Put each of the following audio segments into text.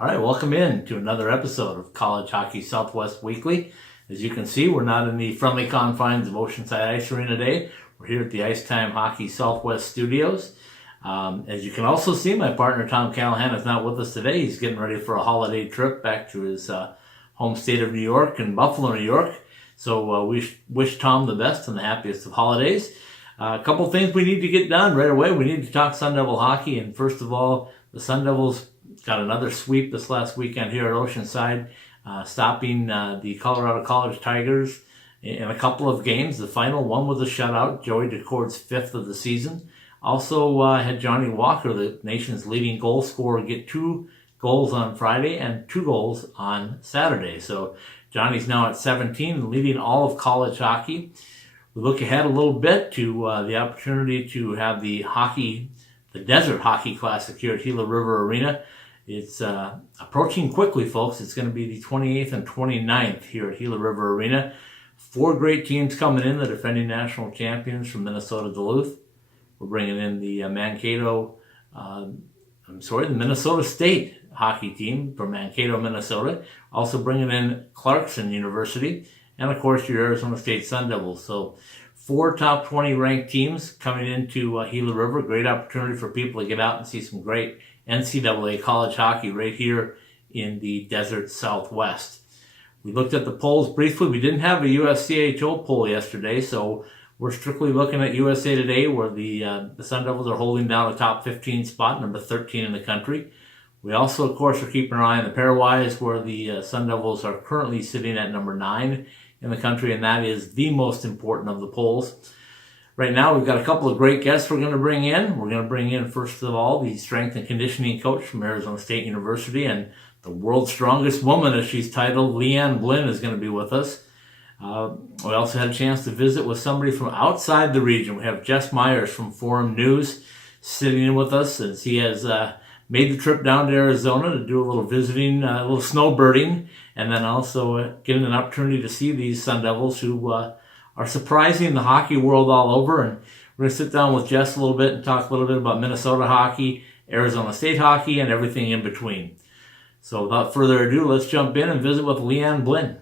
All right, welcome in to another episode of College Hockey Southwest Weekly. As you can see, we're not in the friendly confines of Oceanside Ice Arena today. We're here at the Ice Time Hockey Southwest Studios. As you can also see, my partner Tom Callahan is not with us today. He's getting ready for a holiday trip back to his home state of New York in Buffalo, New York. So we wish Tom the best and the happiest of holidays. A couple things we need to get done right away. We need to talk Sun Devil hockey. And first of all, the Sun Devils got another sweep this last weekend here at Oceanside, stopping the Colorado College Tigers in a couple of games. The final one was a shutout, Joey DeCord's fifth of the season. Also had Johnny Walker, the nation's leading goal scorer, get 2 goals on Friday and 2 goals on Saturday. So Johnny's now at 17 and leading all of college hockey. We look ahead a little bit to the opportunity to have the Desert Hockey Classic here at Gila River Arena. It's approaching quickly, folks. It's going to be the 28th and 29th here at Gila River Arena. 4 great teams coming in, the defending national champions from Minnesota Duluth. We're bringing in the the Minnesota State hockey team from Mankato, Minnesota. Also bringing in Clarkson University. And, of course, your Arizona State Sun Devils. So 4 top 20 ranked teams coming into Gila River. Great opportunity for people to get out and see some great NCAA college hockey right here in the desert Southwest. We looked at the polls briefly. We didn't have a USCHO poll yesterday, so we're strictly looking at USA Today, where the Sun Devils are holding down a top 15 spot, number 13 in the country. We also, of course, are keeping an eye on the pairwise, where the Sun Devils are currently sitting at number 9 in the country, and that is the most important of the polls. Right now, we've got a couple of great guests we're going to bring in. We're going to bring in, first of all, the strength and conditioning coach from Arizona State University and the world's strongest woman, as she's titled. Liane Blyn is going to be with us. We also had a chance to visit with somebody from outside the region. We have Jess Myers from Forum News sitting in with us, as he has made the trip down to Arizona to do a little visiting, a little snowbirding, and then also getting an opportunity to see these Sun Devils who are surprising the hockey world all over. And we're going to sit down with Jess a little bit and talk a little bit about Minnesota hockey, Arizona State hockey, and everything in between. So without further ado, let's jump in and visit with Liane Blyn.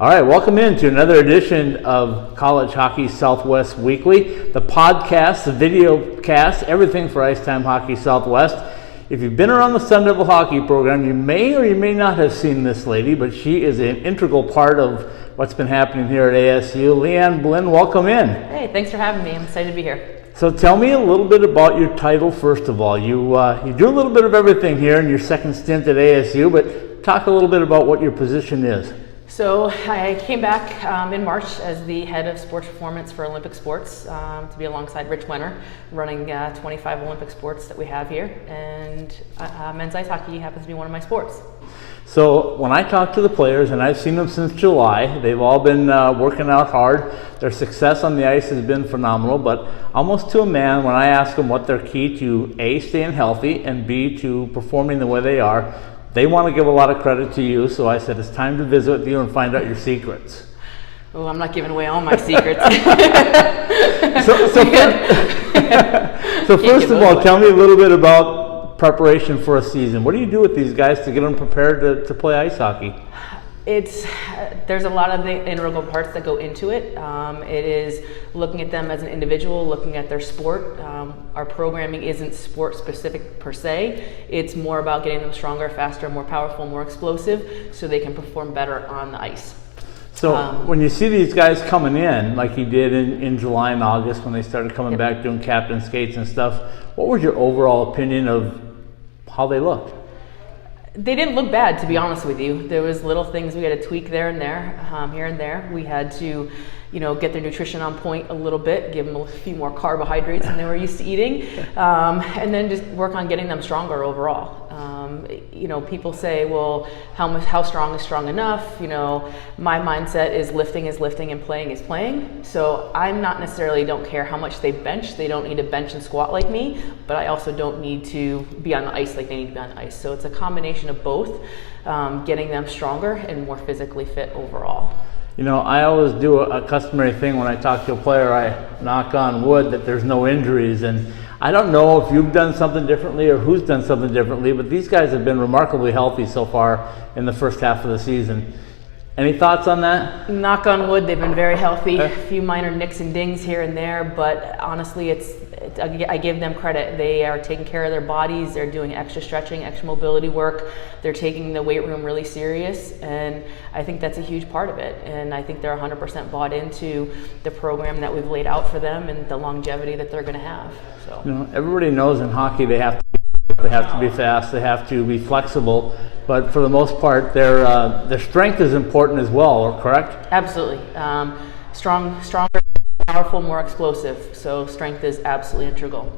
All right, welcome into another edition of College Hockey Southwest Weekly, the podcast, the video cast, everything for Ice Time Hockey Southwest. If you've been around the Sun Devil hockey program, you may or you may not have seen this lady, but she is an integral part of what's been happening here at ASU. Liane Blyn, welcome in. Hey, thanks for having me. I'm excited to be here. So tell me a little bit about your title, first of all. You do a little bit of everything here in your second stint at ASU, but talk a little bit about what your position is. So I came back in March as the head of sports performance for Olympic sports to be alongside Rich Wenner, running 25 Olympic sports that we have here, and men's ice hockey happens to be one of my sports. So when I talk to the players, and I've seen them since July, they've all been working out hard. Their success on the ice has been phenomenal, but almost to a man, when I ask them what their key to A, staying healthy, and B, to performing the way they are, they want to give a lot of credit to you, so I said it's time to visit with you and find out your secrets. Oh, I'm not giving away all my secrets. So first of all, tell me a little bit about preparation for a season. What do you do with these guys to get them prepared to play ice hockey? There's a lot of the integral parts that go into it. It is looking at them as an individual, looking at their sport. Our programming isn't sport specific per se. It's more about getting them stronger, faster, more powerful, more explosive, so they can perform better on the ice. So when you see these guys coming in, like you did in July and August when they started coming back doing captain skates and stuff, what was your overall opinion of how they looked? They didn't look bad, to be honest with you. There was little things we had to tweak there and there, here and there. We had to get their nutrition on point a little bit, give them a few more carbohydrates than they were used to eating, and then just work on getting them stronger overall. People say, well, how strong is strong enough? My mindset is lifting and playing is playing. So I'm not necessarily don't care how much they bench. They don't need to bench and squat like me, but I also don't need to be on the ice like they need to be on the ice. So it's a combination of both, getting them stronger and more physically fit overall. I always do a customary thing when I talk to a player. I knock on wood that there's no injuries, and I don't know if you've done something differently or who's done something differently, but these guys have been remarkably healthy so far in the first half of the season. Any thoughts on that? Knock on wood, they've been very healthy. A few minor nicks and dings here and there, but honestly, I give them credit. They are taking care of their bodies. They're doing extra stretching, extra mobility work. They're taking the weight room really serious, and I think that's a huge part of it. And I think they're 100% bought into the program that we've laid out for them and the longevity that they're going to have. So everybody knows in hockey they have to be fast, they have to be flexible. But for the most part, their strength is important as well, correct? Absolutely. Stronger, powerful, more explosive. So strength is absolutely integral.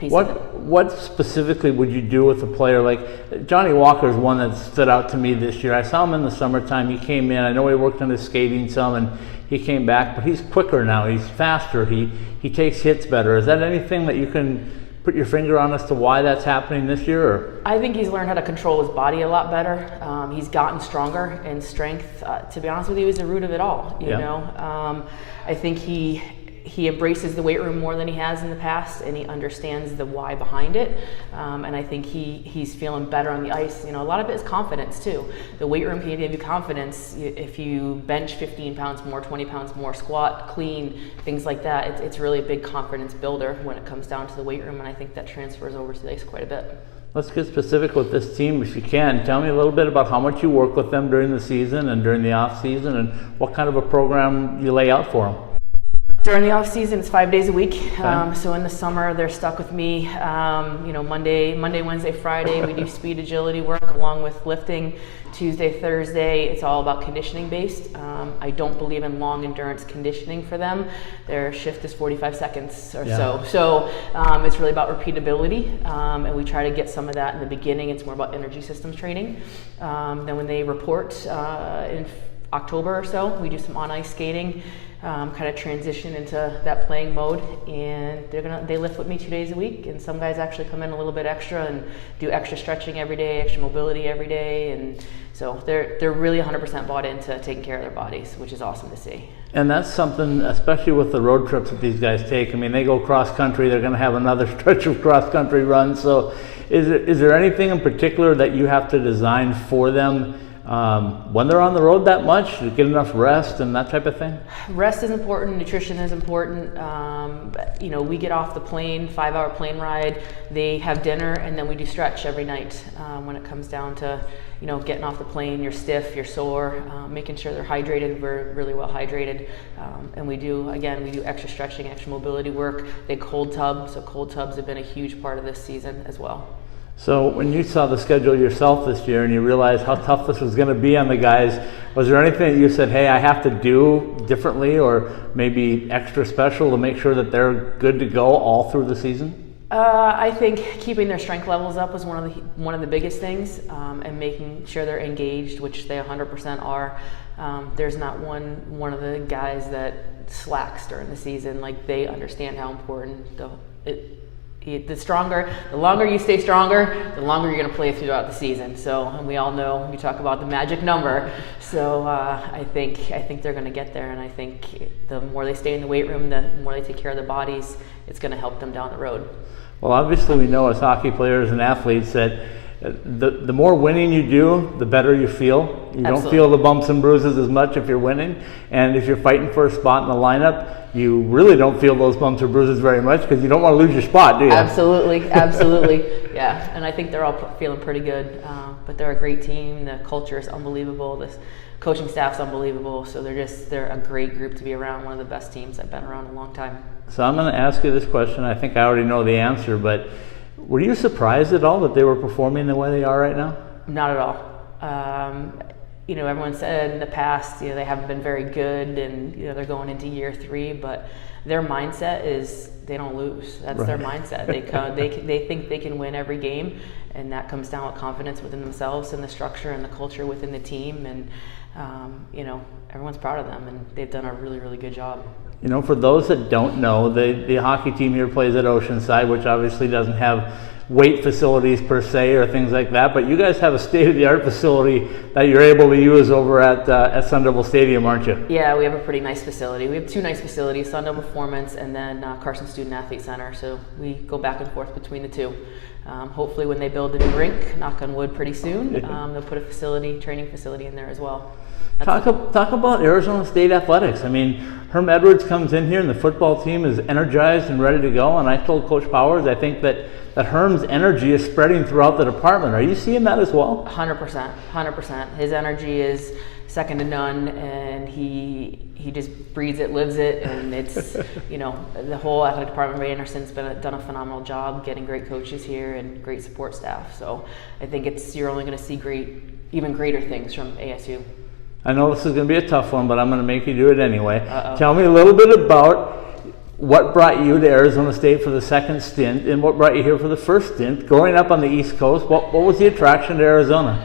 What specifically would you do with a player like Johnny Walker is one that stood out to me this year. I saw him in the summertime. He came in. I know he worked on his skating some, and he came back. But he's quicker now. He's faster. He takes hits better. Is that anything that you can put your finger on as to why that's happening this year? Or? I think he's learned how to control his body a lot better. He's gotten stronger, and strength, to be honest with you, is the root of it all. I think he embraces the weight room more than he has in the past, and he understands the why behind it. And I think he's feeling better on the ice. A lot of it is confidence too. The weight room can give you confidence. If you bench 15 pounds more, 20 pounds more, squat, clean, things like that, it's really a big confidence builder when it comes down to the weight room, and I think that transfers over to the ice quite a bit. Let's get specific with this team if you can. Tell me a little bit about how much you work with them during the season and during the off season, and what kind of a program you lay out for them. During the off season, it's 5 days a week. So in the summer, they're stuck with me. Monday, Wednesday, Friday, we do speed agility work along with lifting. Tuesday, Thursday, it's all about conditioning based. I don't believe in long endurance conditioning for them. Their shift is 45 seconds or so. So it's really about repeatability. And we try to get some of that in the beginning. It's more about energy systems training. Then when they report in October or so, we do some on-ice skating. Kind of transition into that playing mode, and they lift with me 2 days a week, and some guys actually come in a little bit extra and do extra stretching every day, extra mobility every day, and so they're really 100% bought into taking care of their bodies, which is awesome to see. And that's something, especially with the road trips that these guys take. I mean, they go cross country, they're going to have another stretch of cross country runs. So is there anything in particular that you have to design for them when they're on the road that much, to get enough rest and that type of thing? Rest is important, nutrition is important. We get off the plane, 5-hour plane ride, they have dinner, and then we do stretch every night. When it comes down to getting off the plane, you're stiff, you're sore, making sure they're hydrated. We're really well hydrated, and we do extra stretching, extra mobility work. They cold tub, so cold tubs have been a huge part of this season as well. So when you saw the schedule yourself this year and you realized how tough this was going to be on the guys, was there anything that you said, hey, I have to do differently or maybe extra special to make sure that they're good to go all through the season? I think keeping their strength levels up was one of the biggest things, and making sure they're engaged, which they 100% are. There's not one of the guys that slacks during the season. Like, they understand how important the longer you stay stronger, the longer you're going to play throughout the season. So, and we all know, we talk about the magic number. So I think they're going to get there, and I think the more they stay in the weight room, the more they take care of their bodies, it's going to help them down the road. Well, obviously we know as hockey players and athletes that the more winning you do, the better you feel. You don't feel the bumps and bruises as much if you're winning. And if you're fighting for a spot in the lineup, you really don't feel those bumps or bruises very much because you don't want to lose your spot, do you? Absolutely. Yeah, and I think they're all feeling pretty good. But they're a great team. The culture is unbelievable. The coaching staff's unbelievable. So they're a great group to be around. One of the best teams I've been around in a long time. So I'm going to ask you this question. I think I already know the answer, but were you surprised at all that they were performing the way they are right now? Not at all. everyone said in the past, they haven't been very good, and they're going into year 3, but their mindset is they don't lose. That's Right. their mindset. They think they can win every game, and that comes down with confidence within themselves and the structure and the culture within the team. And everyone's proud of them, and they've done a really, really good job. For those that don't know, the hockey team here plays at Oceanside, which obviously doesn't have weight facilities per se or things like that, but you guys have a state-of-the-art facility that you're able to use over at Sun Devil Stadium, aren't you? Yeah, we have a pretty nice facility. We have 2 nice facilities, Sun Devil Performance and then Carson Student Athlete Center, so we go back and forth between the 2. Hopefully when they build a new rink, knock on wood, pretty soon, they'll put a training facility in there as well. Talk about Arizona State athletics. I mean, Herm Edwards comes in here and the football team is energized and ready to go, and I told Coach Powers I think that Herm's energy is spreading throughout the department. Are you seeing that as well? 100%. His energy is second to none, and he just breathes it, lives it, and it's, the whole athletic department, Ray Anderson's done a phenomenal job getting great coaches here and great support staff. So I think you're only going to see even greater things from ASU. I know this is going to be a tough one, but I'm going to make you do it anyway. Uh-oh. Tell me a little bit about what brought you to Arizona State for the second stint, and what brought you here for the first stint. Growing up on the East Coast, what was the attraction to Arizona?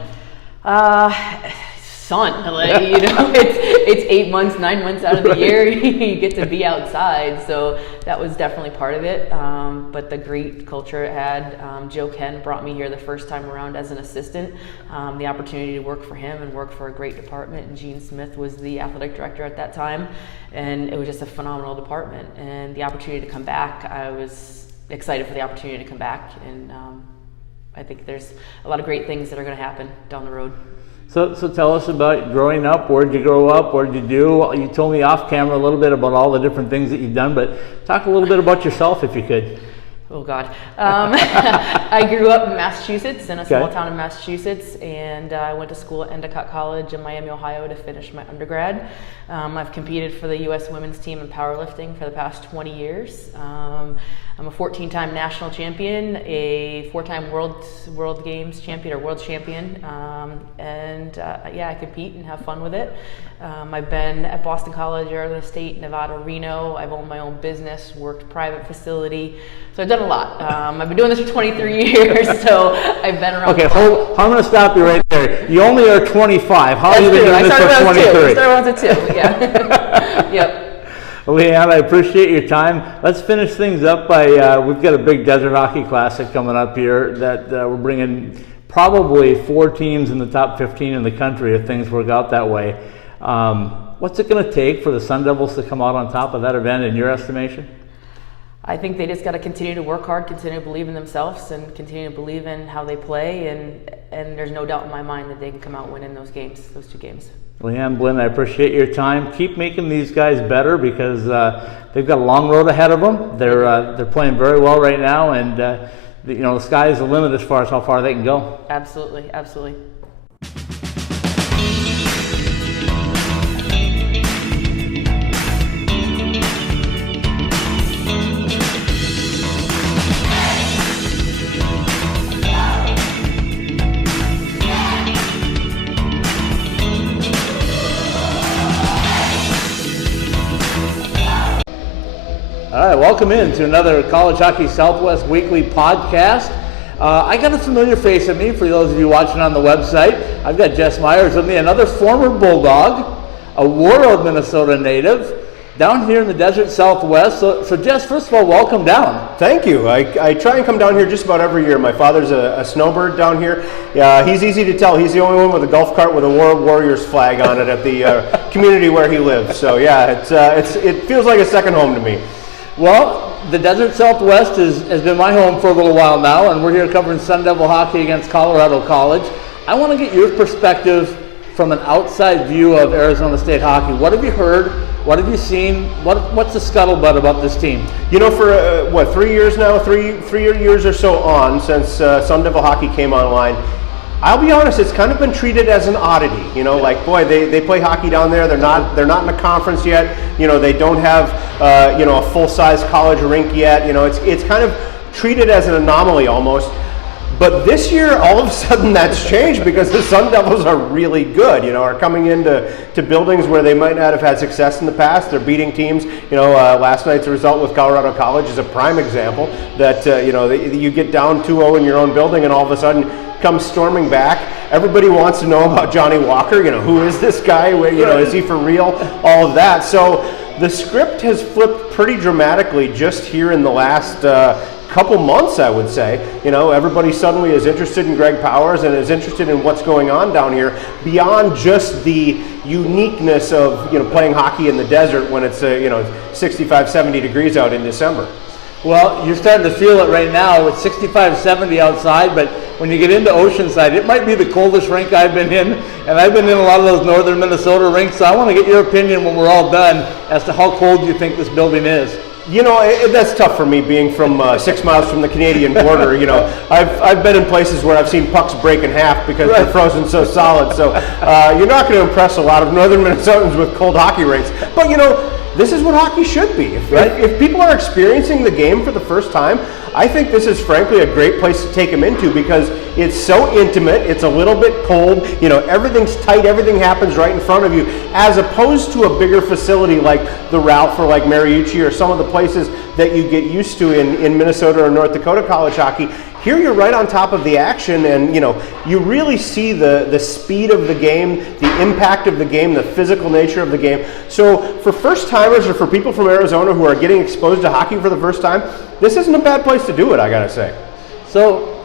Sun. It's 8 months, 9 months out of the year you get to be outside, so that was definitely part of it. But the great culture it had. Joe Ken brought me here the first time around as an assistant. The opportunity to work for him and work for a great department, and Gene Smith was the athletic director at that time, and it was just a phenomenal department. And the opportunity to come back, I was excited for the opportunity to come back, and I think there's a lot of great things that are going to happen down the road. So tell us about growing up. Where'd you grow up? What did you do? You told me off camera a little bit about all the different things that you've done, but talk a little bit about yourself if you could. Oh God. I grew up in Massachusetts, in a small town in Massachusetts, and I went to school at Endicott College in Miami, Ohio to finish my undergrad. I've competed for the U.S. women's team in powerlifting for the past 20 years. I'm a 14-time national champion, a 4-time world games champion, or world champion, I compete and have fun with it. I've been at Boston College, Arizona State, Nevada, Reno. I've owned my own business, worked private facility, so I've done a lot. I've been doing this for 23 years, so I've been around. Okay, I'm going to stop you right there. You only are 25. How have you been doing this for 23? I started when I was 2, yeah. Yep. Liane, I appreciate your time. Let's finish things up by, we've got a big Desert Hockey Classic coming up here that we're bringing probably 4 teams in the top 15 in the country if things work out that way. What's it going to take for the Sun Devils to come out on top of that event in your estimation? I think they just got to continue to work hard, continue to believe in themselves, and continue to believe in how they play, and there's no doubt in my mind that they can come out winning those 2 games. Liane Blyn, I appreciate your time. Keep making these guys better because they've got a long road ahead of them. They're playing very well right now, and the sky is the limit as far as how far they can go. Absolutely. All right, welcome in to another College Hockey Southwest Weekly podcast. I got a familiar face at me for those of you watching on the website. I've got Jess Myers with me, another former Bulldog, a Warroad, Minnesota native, down here in the desert Southwest. So Jess, first of all, welcome down. Thank you. I try and come down here just about every year. My father's a snowbird down here. He's easy to tell. He's the only one with a golf cart with a World Warriors flag on it at the community where he lives. So yeah, it feels like a second home to me. Well, the desert Southwest has been my home for a little while now, and we're here covering Sun Devil hockey against Colorado College. I want to get your perspective from an outside view of Arizona State hockey. What have you heard? What have you seen? What's the scuttlebutt about this team? For 3 years now, three years or so on since Sun Devil hockey came online, I'll be honest, it's kind of been treated as an oddity. They play hockey down there. They're not in a conference yet. They don't have a full-size college rink yet. It's kind of treated as an anomaly almost. But this year, all of a sudden, that's changed because the Sun Devils are really good. Are coming into buildings where they might not have had success in the past. They're beating teams. Last night's result with Colorado College is a prime example that you get down 2-0 in your own building, and all of a sudden come storming back. Everybody wants to know about Johnny Walker. Who is this guy? Is he for real? All of that. So the script has flipped pretty dramatically just here in the last couple months, I would say. Everybody suddenly is interested in Greg Powers and is interested in what's going on down here beyond just the uniqueness of playing hockey in the desert when it's 65, 70 degrees out in December. Well, you're starting to feel it right now. It's 65, 70 outside, but when you get into Oceanside, it might be the coldest rink I've been in, and I've been in a lot of those northern Minnesota rinks, so I want to get your opinion when we're all done as to how cold you think this building is. That's tough for me being from 6 miles from the Canadian border. I've been in places where I've seen pucks break in half because they're frozen so solid. So you're not going to impress a lot of northern Minnesotans with cold hockey rinks. But this is what hockey should be. If people are experiencing the game for the first time, I think this is frankly a great place to take them into because it's so intimate, it's a little bit cold, everything's tight, everything happens right in front of you, as opposed to a bigger facility like the Ralph or like Mariucci or some of the places that you get used to in Minnesota or North Dakota college hockey. Here you're right on top of the action, and you really see the speed of the game, the impact of the game, the physical nature of the game. So for first timers or for people from Arizona who are getting exposed to hockey for the first time, this isn't a bad place to do it, I gotta say. So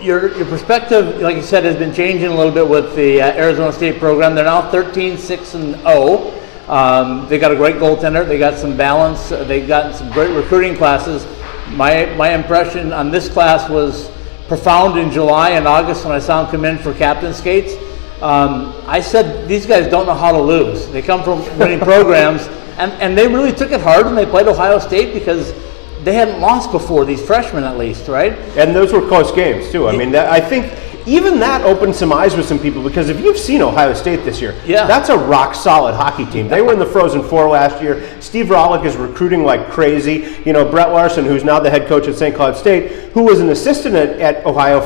your perspective, like you said, has been changing a little bit with the Arizona State program. They're now 13-6-0. They got a great goaltender. They got some balance. They got some great recruiting classes. My impression on this class was profound in July and August when I saw them come in for captain skates. I said, these guys don't know how to lose. They come from winning programs, and they really took it hard when they played Ohio State because they hadn't lost before, these freshmen at least, right? And those were close games, too. I mean, I think even that opened some eyes with some people because if you've seen Ohio State this year, that's a rock-solid hockey team. They were in the Frozen Four last year. Steve Rollick is recruiting like crazy. Brett Larson, who's now the head coach at St. Cloud State, who was an assistant at Ohio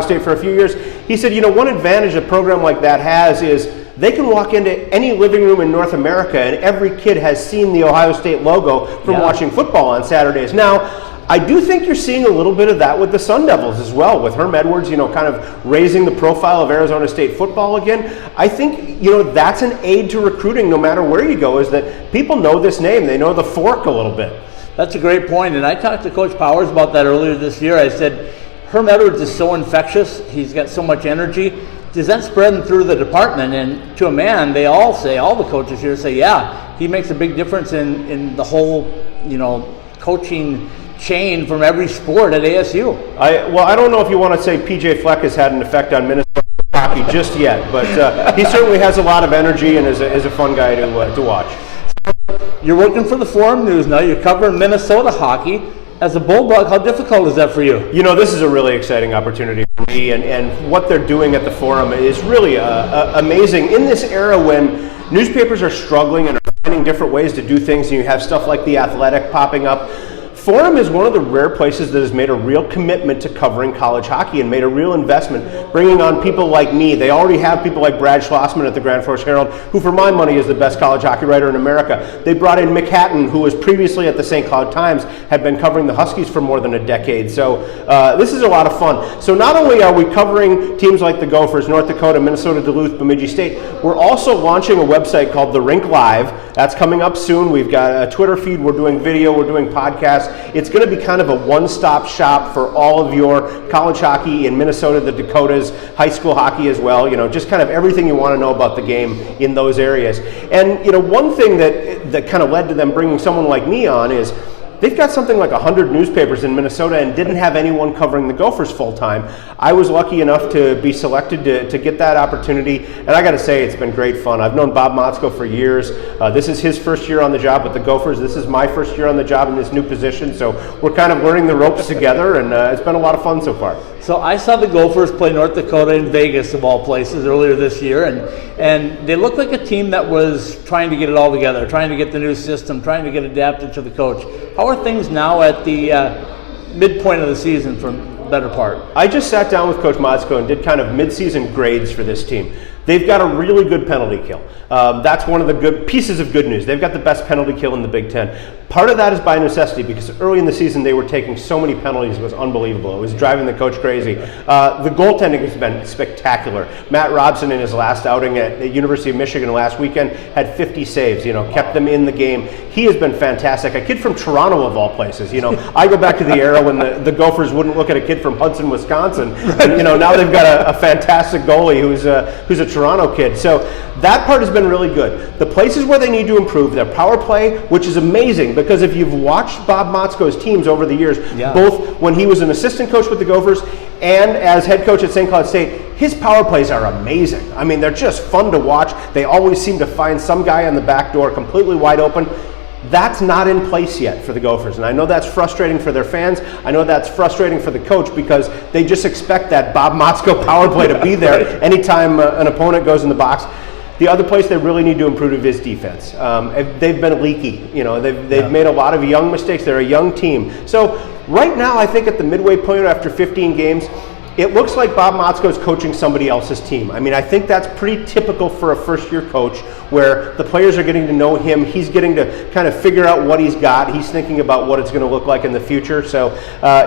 State for a few years, he said, one advantage a program like that has is they can walk into any living room in North America and every kid has seen the Ohio State logo from watching football on Saturdays. Now, I do think you're seeing a little bit of that with the Sun Devils as well, with Herm Edwards, kind of raising the profile of Arizona State football again. I think, that's an aid to recruiting no matter where you go, is that people know this name. They know the Fork a little bit. That's a great point, and I talked to Coach Powers about that earlier this year. I said, Herm Edwards is so infectious. He's got so much energy. Does that spread through the department? And to a man, they all say, all the coaches here say, yeah, he makes a big difference in the whole, coaching chain from every sport at ASU. I don't know if you want to say PJ Fleck has had an effect on Minnesota hockey just yet, but he certainly has a lot of energy and is a fun guy to watch. You're working for the Forum News now. You're covering Minnesota hockey. As a Bulldog, how difficult is that for you? This is a really exciting opportunity for me, and what they're doing at the Forum is really amazing in this era when newspapers are struggling and are finding different ways to do things, and you have stuff like The Athletic popping up. Forum is one of the rare places that has made a real commitment to covering college hockey and made a real investment, bringing on people like me. They already have people like Brad Schlossman at the Grand Forks Herald, who for my money is the best college hockey writer in America. They brought in Mick Hatton, who was previously at the St. Cloud Times, had been covering the Huskies for more than a decade. So this is a lot of fun. So not only are we covering teams like the Gophers, North Dakota, Minnesota, Duluth, Bemidji State, we're also launching a website called The Rink Live. That's coming up soon. We've got a Twitter feed, we're doing video, we're doing podcasts. It's going to be kind of a one-stop shop for all of your college hockey in Minnesota, the Dakotas, high school hockey as well, just kind of everything you want to know about the game in those areas. And, one thing that kind of led to them bringing someone like me on is they've got something like 100 newspapers in Minnesota and didn't have anyone covering the Gophers full-time. I was lucky enough to be selected to get that opportunity, and I got to say it's been great fun. I've known Bob Motzko for years. This is his first year on the job with the Gophers. This is my first year on the job in this new position, so we're kind of learning the ropes together, and it's been a lot of fun so far. So I saw the Gophers play North Dakota in Vegas, of all places, earlier this year, and they looked like a team that was trying to get it all together, trying to get the new system, trying to get adapted to the coach. How are things now at the midpoint of the season from better part. I just sat down with Coach Motzko and did kind of mid-season grades for this team. They've got a really good penalty kill. That's one of the good pieces of good news. They've got the best penalty kill in the Big Ten. Part of that is by necessity because early in the season they were taking so many penalties, it was unbelievable. It was driving the coach crazy. The goaltending has been spectacular. Matt Robson in his last outing at the University of Michigan last weekend had 50 saves, kept them in the game. He has been fantastic. A kid from Toronto of all places. I go back to the era when the Gophers wouldn't look at a kid from Hudson, Wisconsin. And, now they've got a fantastic goalie who's a Toronto kid. So that part has been really good. The places where they need to improve, their power play, which is amazing because if you've watched Bob Motzko's teams over the years, both when he was an assistant coach with the Gophers and as head coach at St. Cloud State, his power plays are amazing. I mean, they're just fun to watch. They always seem to find some guy on the back door completely wide open. That's not in place yet for the Gophers, and I know that's frustrating for their fans. I know that's frustrating for the coach because they just expect that Bob Motzko power play to be there anytime an opponent goes in the box. The other place they really need to improve is defense. They've been leaky. They've made a lot of young mistakes. They're a young team. So right now, I think at the midway point after 15 games, it looks like Bob Motzko is coaching somebody else's team. I mean, I think that's pretty typical for a first-year coach where the players are getting to know him. He's getting to kind of figure out what he's got. He's thinking about what it's going to look like in the future. So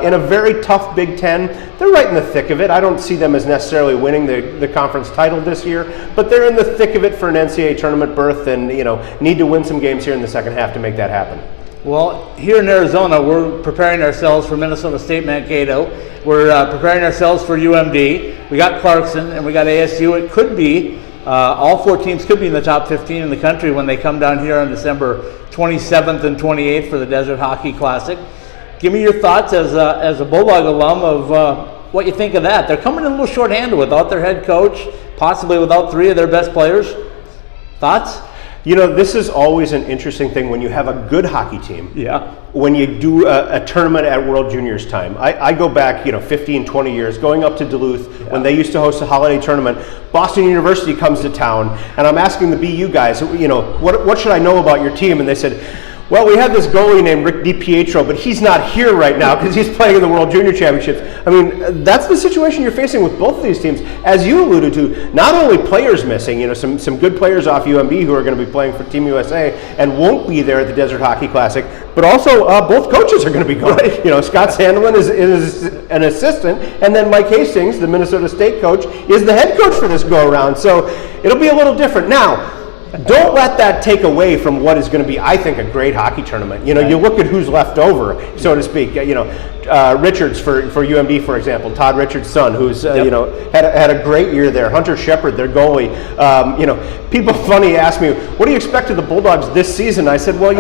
in a very tough Big Ten, they're right in the thick of it. I don't see them as necessarily winning the conference title this year, but they're in the thick of it for an NCAA tournament berth and, need to win some games here in the second half to make that happen. Well, here in Arizona, we're preparing ourselves for Minnesota State Mankato. We're preparing ourselves for UMD. We got Clarkson and we got ASU. It could be, all four teams could be in the top 15 in the country when they come down here on December 27th and 28th for the Desert Hockey Classic. Give me your thoughts as a Bulldog alum of what you think of that. They're coming in a little shorthanded without their head coach, possibly without three of their best players. Thoughts? This is always an interesting thing when you have a good hockey team. Yeah. When you do a tournament at World Juniors time. I go back, 15, 20 years, going up to Duluth when they used to host a holiday tournament. Boston University comes to town, and I'm asking the BU guys, what should I know about your team? And they said, well, we have this goalie named Rick DiPietro, but he's not here right now because he's playing in the World Junior Championships. I mean, that's the situation you're facing with both of these teams. As you alluded to, not only players missing, some good players off UMB who are going to be playing for Team USA and won't be there at the Desert Hockey Classic, but also both coaches are going to be gone. Scott Sandelman is an assistant, and then Mike Hastings, the Minnesota State coach, is the head coach for this go-around. So it'll be a little different. Now, don't let that take away from what is going to be, I think, a great hockey tournament. You look at who's left over, so to speak. Richards for UMD, for example, Todd Richards' son, who's had a great year there. Hunter Shepard, their goalie. People funny ask me, what do you expect of the Bulldogs this season? I said, well,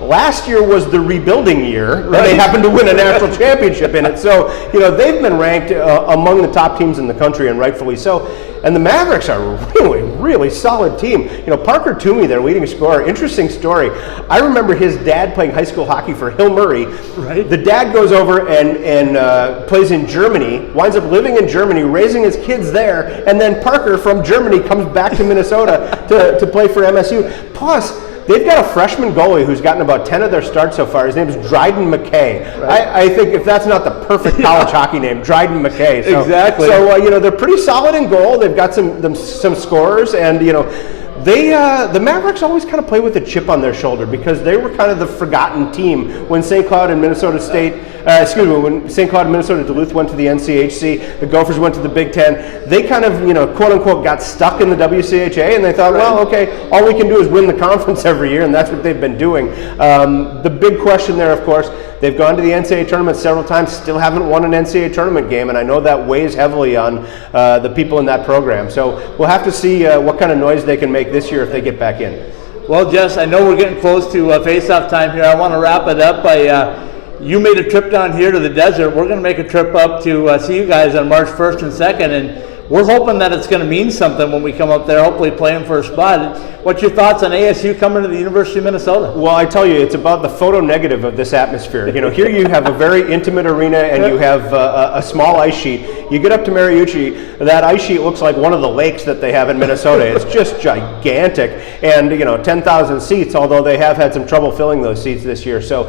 last year was the rebuilding year, and they happened to win a national championship in it. So they've been ranked among the top teams in the country, and rightfully so. And the Mavericks are a really, really solid team. Parker Toomey, their leading scorer, interesting story. I remember his dad playing high school hockey for Hill Murray. Right. The dad goes over and plays in Germany, winds up living in Germany, raising his kids there, and then Parker from Germany comes back to Minnesota to play for MSU. Plus, they've got a freshman goalie who's gotten about 10 of their starts so far. His name is Dryden McKay. Right. I think if that's not the perfect college hockey name, Dryden McKay. So, exactly. So they're pretty solid in goal. They've got some scorers, and the Mavericks always kind of play with a chip on their shoulder because they were kind of the forgotten team when St. Cloud and Minnesota State. When St. Cloud and Minnesota Duluth went to the NCHC, the Gophers went to the Big Ten. They kind of, quote unquote, got stuck in the WCHA, and they thought, well, okay, all we can do is win the conference every year, and that's what they've been doing. The big question there, of course, they've gone to the NCAA tournament several times, still haven't won an NCAA tournament game, and I know that weighs heavily on the people in that program. So we'll have to see what kind of noise they can make this year if they get back in. Well, Jess, I know we're getting close to face-off time here. I want to wrap it up by you made a trip down here to the desert. We're going to make a trip up to see you guys on March 1st and 2nd, and we're hoping that it's going to mean something when we come up there, hopefully playing for a spot. What's your thoughts on ASU coming to the University of Minnesota? Well, I tell you, it's about the photo negative of this atmosphere. Here you have a very intimate arena and you have a small ice sheet. You get up to Mariucci, that ice sheet looks like one of the lakes that they have in Minnesota. It's just gigantic, and 10,000 seats, although they have had some trouble filling those seats this year. So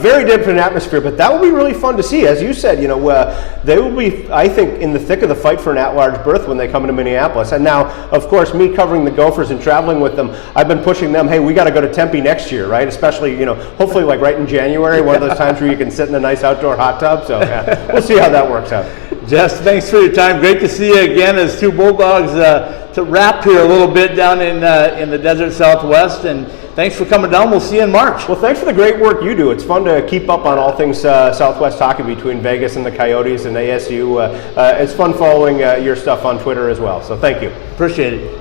very different atmosphere, but that will be really fun to see. As you said, they will be, I think, in the thick of the fight for an at-large berth when they come into Minneapolis. And now, of course, me covering the Gophers and traveling with them, I've been pushing them, hey, we got to go to Tempe next year, right? Especially, hopefully like right in January, one of those times where you can sit in a nice outdoor hot tub. So yeah, we'll see how that works out. Jess, thanks for your time. Great to see you again as two Bulldogs to wrap here a little bit down in the desert Southwest. And thanks for coming down. We'll see you in March. Well, thanks for the great work you do. It's fun to keep up on all things Southwest hockey between Vegas and the Coyotes and ASU. It's fun following your stuff on Twitter as well. So thank you. Appreciate it.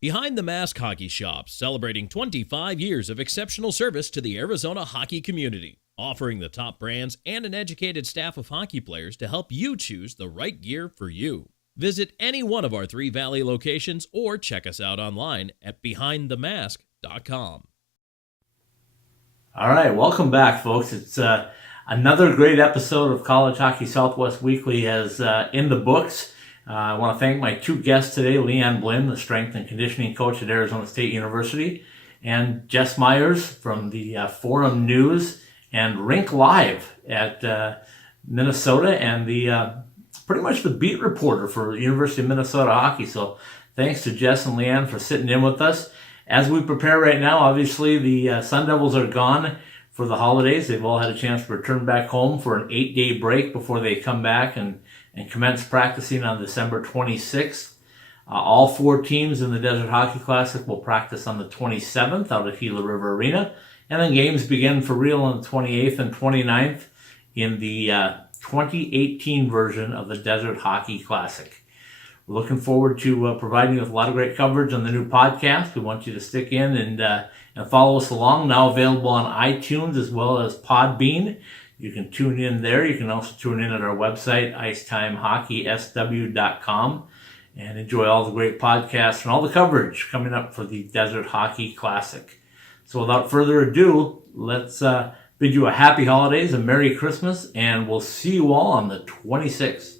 Behind the Mask Hockey Shop, celebrating 25 years of exceptional service to the Arizona hockey community, offering the top brands and an educated staff of hockey players to help you choose the right gear for you. Visit any one of our 3 Valley locations or check us out online at behindthemask.com. All right, welcome back, folks. It's another great episode of College Hockey Southwest Weekly is in the books. I want to thank my 2 guests today, Liane Blyn, the strength and conditioning coach at Arizona State University, and Jess Myers from the Forum News and Rink Live at Minnesota, and the pretty much the beat reporter for University of Minnesota hockey. So thanks to Jess and Liane for sitting in with us. As we prepare right now, obviously the Sun Devils are gone for the holidays. They've all had a chance to return back home for an 8-day break before they come back and commence practicing on December 26th. All 4 teams in the Desert Hockey Classic will practice on the 27th out at Gila River Arena. And then games begin for real on the 28th and 29th in the 2018 version of the Desert Hockey Classic. We're looking forward to providing you with a lot of great coverage on the new podcast. We want you to stick in and follow us along. Now available on iTunes as well as Podbean. You can tune in there. You can also tune in at our website, IcetimeHockeySW.com, and enjoy all the great podcasts and all the coverage coming up for the Desert Hockey Classic. So without further ado, let's bid you a happy holidays, a Merry Christmas, and we'll see you all on the 26th.